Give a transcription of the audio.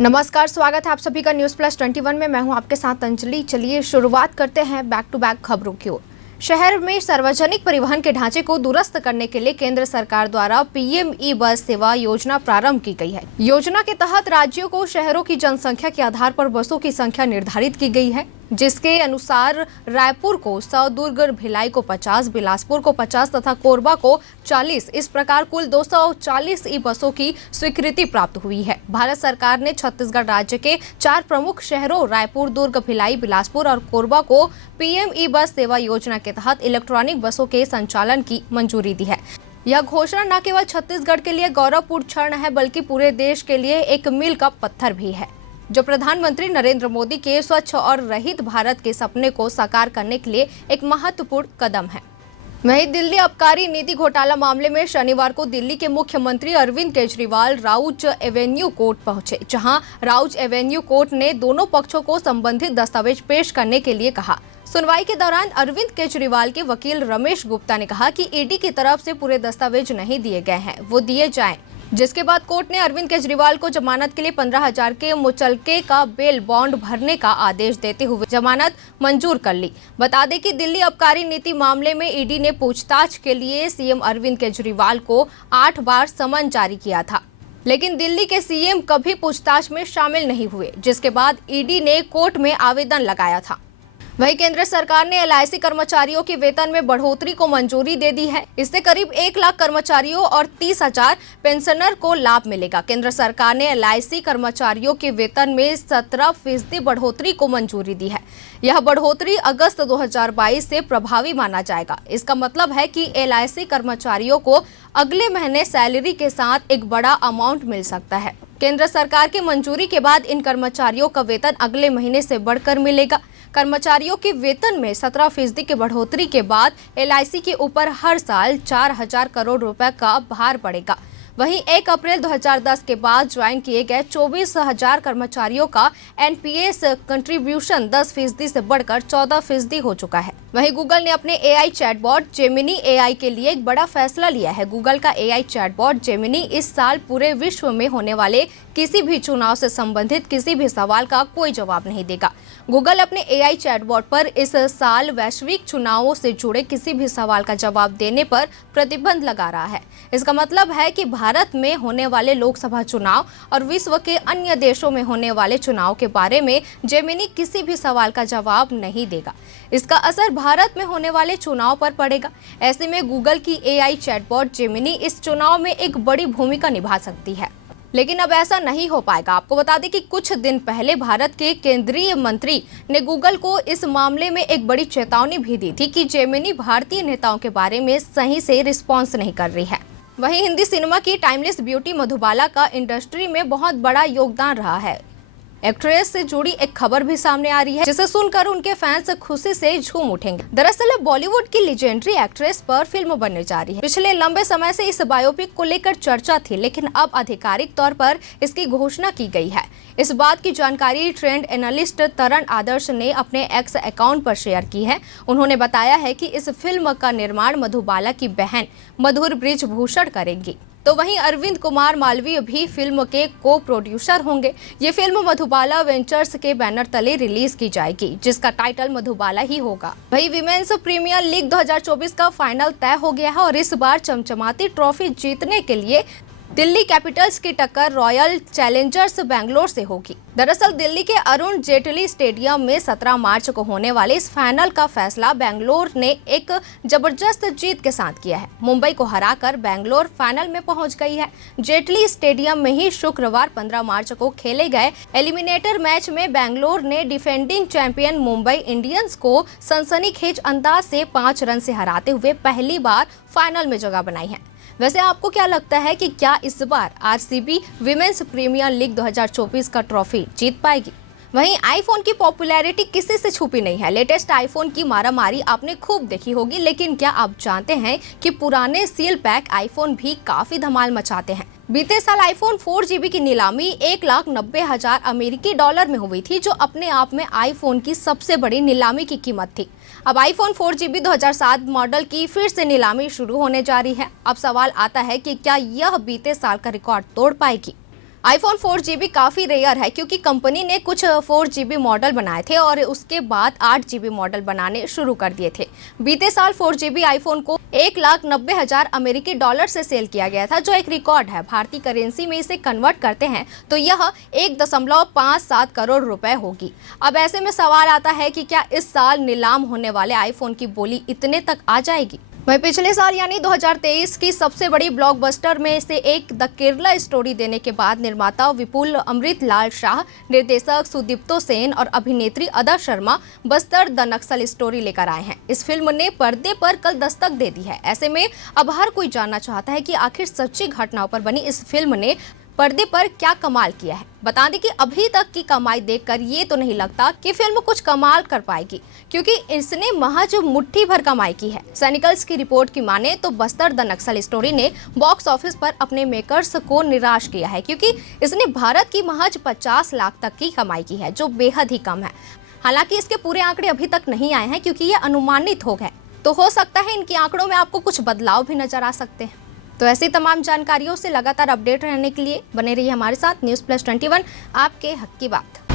नमस्कार, स्वागत है आप सभी का न्यूज़ प्लस 21 में। मैं हूं आपके साथ अंजलि। चलिए शुरुआत करते हैं बैक टू बैक खबरों की ओर। शहर में सार्वजनिक परिवहन के ढांचे को दुरुस्त करने के लिए केंद्र सरकार द्वारा पीएम ई बस सेवा योजना प्रारंभ की गई है। योजना के तहत राज्यों को शहरों की जनसंख्या के आधार पर बसों की संख्या निर्धारित की गई है, जिसके अनुसार रायपुर को 100, दुर्ग भिलाई को 50, बिलासपुर को 50 तथा कोरबा को 40, इस प्रकार कुल 240 ई बसों की स्वीकृति प्राप्त हुई है। भारत सरकार ने छत्तीसगढ़ राज्य के 4 प्रमुख शहरों रायपुर, दुर्ग, भिलाई, बिलासपुर और कोरबा को पीएम ई बस सेवा योजना के तहत इलेक्ट्रॉनिक बसों के संचालन की मंजूरी दी है। यह घोषणा न केवल छत्तीसगढ़ के लिए गौरवपूर्ण क्षण है, बल्कि पूरे देश के लिए एक मील का पत्थर भी है, जो प्रधानमंत्री नरेंद्र मोदी के स्वच्छ और रहित भारत के सपने को साकार करने के लिए एक महत्वपूर्ण कदम है। वहीं दिल्ली आबकारी नीति घोटाला मामले में शनिवार को दिल्ली के मुख्यमंत्री अरविंद केजरीवाल राउज एवेन्यू कोर्ट पहुंचे, जहां राउज एवेन्यू कोर्ट ने दोनों पक्षों को संबंधित दस्तावेज पेश करने के लिए कहा। सुनवाई के दौरान अरविंद केजरीवाल के वकील रमेश गुप्ता ने कहा कि ईडी की तरफ से पूरे दस्तावेज नहीं दिए गए हैं, वो दिए जाएं, जिसके बाद कोर्ट ने अरविंद केजरीवाल को जमानत के लिए 15,000 के मुचलके का बेल बॉन्ड भरने का आदेश देते हुए जमानत मंजूर कर ली। बता दें कि दिल्ली आबकारी नीति मामले में ईडी ने पूछताछ के लिए सीएम अरविंद केजरीवाल को 8 बार समन जारी किया था, लेकिन दिल्ली के सीएम कभी पूछताछ में शामिल नहीं हुए, जिसके बाद ईडी ने कोर्ट में आवेदन लगाया था। वहीं केंद्र सरकार ने एलआईसी कर्मचारियों के वेतन में बढ़ोतरी को मंजूरी दे दी है। इससे करीब 1 लाख कर्मचारियों और 30,000 पेंशनर को लाभ मिलेगा। केंद्र सरकार ने एलआईसी कर्मचारियों के वेतन में 17% बढ़ोतरी को मंजूरी दी है। यह बढ़ोतरी अगस्त 2022 से प्रभावी माना जाएगा। इसका मतलब है कि एलआईसी कर्मचारियों को अगले महीने सैलरी के साथ एक बड़ा अमाउंट मिल सकता है। केंद्र सरकार की मंजूरी के बाद इन कर्मचारियों का वेतन अगले महीने से बढ़कर मिलेगा। कर्मचारियों के वेतन में 17% की बढ़ोतरी के बाद एलआईसी के ऊपर हर साल 4,000 करोड़ रुपए का भार पड़ेगा। वहीं 1 अप्रैल 2010 के बाद ज्वाइन किए गए 24,000 कर्मचारियों का एनपीएस कंट्रीब्यूशन 10% से बढ़कर 14% हो चुका है। वहीं गूगल ने अपने एआई चैटबॉट जेमिनी एआई के लिए एक बड़ा फैसला लिया है। गूगल का एआई चैटबॉट जेमिनी इस साल पूरे विश्व में होने वाले किसी भी चुनाव से संबंधित किसी भी सवाल का कोई जवाब नहीं देगा। गूगल अपने एआई चैटबॉट पर इस साल वैश्विक चुनावों से जुड़े किसी भी सवाल का जवाब देने पर प्रतिबंध लगा रहा है। इसका मतलब है कि भारत में होने वाले लोकसभा चुनाव और विश्व के अन्य देशों में होने वाले चुनाव के बारे में जेमिनी किसी भी सवाल का जवाब नहीं देगा। इसका असर भारत में होने वाले चुनाव पर पड़ेगा। ऐसे में गूगल की एआई चैटबॉट जेमिनी इस चुनाव में एक बड़ी भूमिका निभा सकती है, लेकिन अब ऐसा नहीं हो पाएगा। आपको बता दें कि कुछ दिन पहले भारत के केंद्रीय मंत्री ने गूगल को इस मामले में एक बड़ी चेतावनी भी दी थी कि जेमिनी भारतीय नेताओं के बारे में सही से रिस्पॉन्स नहीं कर रही है। वहीं हिंदी सिनेमा की टाइमलेस ब्यूटी मधुबाला का इंडस्ट्री में बहुत बड़ा योगदान रहा है। एक्ट्रेस से जुड़ी एक खबर भी सामने आ रही है, जिसे सुनकर उनके फैंस खुशी से झूम उठेंगे। दरअसल बॉलीवुड की लेजेंडरी एक्ट्रेस पर फिल्म बनने जा रही है। पिछले लंबे समय से इस बायोपिक को लेकर चर्चा थी, लेकिन अब आधिकारिक तौर पर इसकी घोषणा की गई है। इस बात की जानकारी ट्रेंड एनालिस्ट तरण आदर्श ने अपने एक्स अकाउंट पर शेयर की है। उन्होंने बताया है कि इस फिल्म का निर्माण मधुबाला की बहन मधुर बृजभूषण करेंगी। तो वहीं अरविंद कुमार मालवीय भी फिल्म के को प्रोड्यूसर होंगे। ये फिल्म मधुबाला वेंचर्स के बैनर तले रिलीज की जाएगी, जिसका टाइटल मधुबाला ही होगा। वहीं विमेंस प्रीमियर लीग 2024 का फाइनल तय हो गया है और इस बार चमचमाती ट्रॉफी जीतने के लिए दिल्ली कैपिटल्स की टक्कर रॉयल चैलेंजर्स बैंगलोर से होगी। दरअसल दिल्ली के अरुण जेटली स्टेडियम में 17 मार्च को होने वाले इस फाइनल का फैसला बैंगलोर ने एक जबरदस्त जीत के साथ किया है। मुंबई को हराकर बैंगलोर फाइनल में पहुंच गई है। जेटली स्टेडियम में ही शुक्रवार 15 मार्च को खेले गए एलिमिनेटर मैच में बैंगलोर ने डिफेंडिंग चैंपियन मुंबई इंडियंस को सनसनीखेज अंदाज से 5 रन से हराते हुए पहली बार फाइनल में जगह बनाई है। वैसे आपको क्या लगता है कि क्या इस बार आरसीबी विमेंस प्रीमियर लीग 2024 का ट्रॉफी जीत पाएगी? वहीं आईफोन की पॉपुलैरिटी किसी से छुपी नहीं है। लेटेस्ट आईफोन की मारामारी आपने खूब देखी होगी, लेकिन क्या आप जानते हैं कि पुराने सील पैक आईफोन भी काफी धमाल मचाते हैं। बीते साल आईफोन 4GB की नीलामी 1,90,000 अमेरिकी डॉलर में हुई थी, जो अपने आप में आईफोन की सबसे बड़ी नीलामी की कीमत थी। अब आईफोन 4GB 2007 मॉडल की फिर से नीलामी शुरू होने जा रही है। अब सवाल आता है कि क्या यह बीते साल का रिकॉर्ड तोड़ पाएगी? आईफोन 4GB काफ़ी रेयर है क्योंकि कंपनी ने कुछ 4GB मॉडल बनाए थे और उसके बाद 8GB मॉडल बनाने शुरू कर दिए थे। बीते साल 4GB आईफोन को 1,90,000 अमेरिकी डॉलर से सेल किया गया था, जो एक रिकॉर्ड है। भारतीय करेंसी में इसे कन्वर्ट करते हैं तो यह 1.57 करोड़ रुपए होगी। अब ऐसे में सवाल आता है कि क्या इस साल नीलाम होने वाले आईफोन की बोली इतने तक आ जाएगी? वहीं पिछले साल यानी 2023 की सबसे बड़ी ब्लॉकबस्टर में से एक द केरला स्टोरी देने के बाद निर्माता विपुल अमृतलाल शाह, निर्देशक सुदीप्तो सेन और अभिनेत्री अदा Sharma Bastar the Naxal story लेकर आए हैं। इस फिल्म ने पर्दे पर कल दस्तक दे दी है। ऐसे में अब हर कोई जानना चाहता है कि आखिर सच्ची घटनाओं पर बनी इस फिल्म ने पर्दे पर क्या कमाल किया है। बता दें कि अभी तक की कमाई देखकर ये तो नहीं लगता कि फिल्म कुछ कमाल कर पाएगी, क्योंकि इसने महज मुट्ठी भर कमाई की है। सैनिकल्स की रिपोर्ट की माने तो बस्तर द नक्सल स्टोरी ने बॉक्स ऑफिस पर अपने मेकर्स को निराश किया है, क्योंकि इसने भारत की महज 50 लाख तक की कमाई की है, जो बेहद ही कम है। हालांकि इसके पूरे आंकड़े अभी तक नहीं आए हैं, क्योंकि ये अनुमानित हो गए, तो हो सकता है इनके आंकड़ों में आपको कुछ बदलाव भी नजर आ सकते हैं। तो ऐसी तमाम जानकारियों से लगातार अपडेट रहने के लिए बने रहिए हमारे साथ। न्यूज़ प्लस 21, आपके हक की बात।